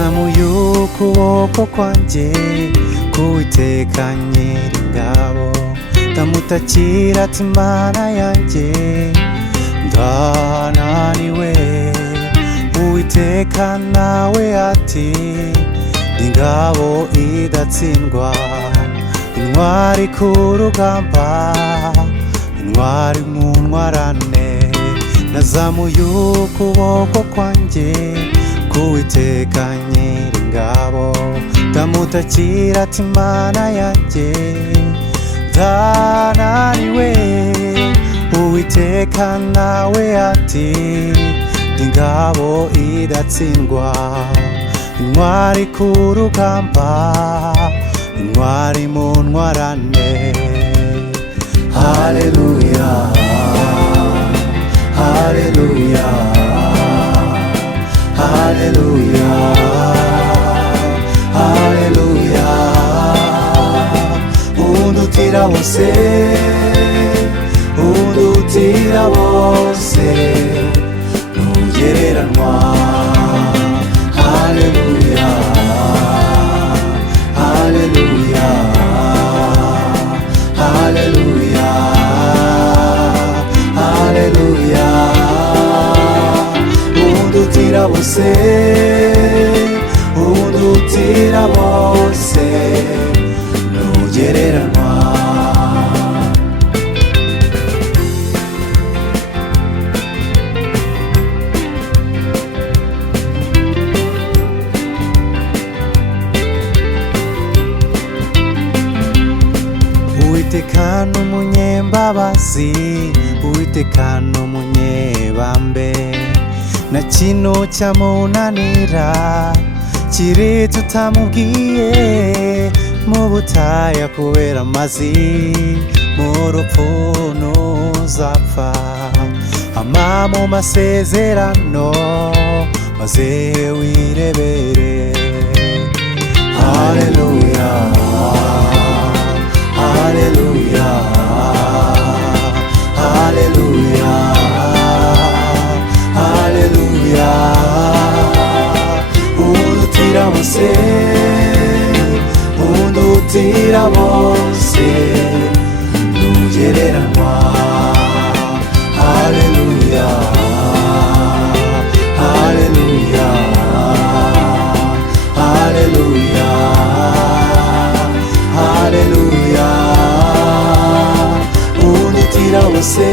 nazamuye ukuboko kwanjye k'Uwiteka Nyiringabo, ndamutakira ati Mana yanjye ndananiwe. Uwiteka nawe ati ndi ingabo idatsindwa, intwari ku rugamba, intwari mu ntwarane. Nazamuye ukuboko kwanjye k'Uwiteka Nyiringabo, ndamutakira ati Mana yanjye ndananiwe. Uwiteka nawe ati ndi ingabo idatsindwa, intwari ku rugamba, intwari mu ntwarane. Haleluya, haleluya, haleluya, haleluya. Undutira bose, undutira bose, ntugereranwa. Haleluya, haleluya, haleluya, haleluya. Undutira bose, undutira bose, ntugereranwa. Uwiteka n'umunyembabazi, Uwiteka n'umunyebambe, na kino cyamunanira kiri tutamubwiye. Mu butayu kubera amazi, mu rupfu ntuzapfa. Ama mu masezerano maze wirebere. Haleluya, haleluya, haleluya, haleluya. Undutira bose, undutira bose, ntugereranwa. Haleluya, haleluya, haleluya, haleluya. Undutira bose,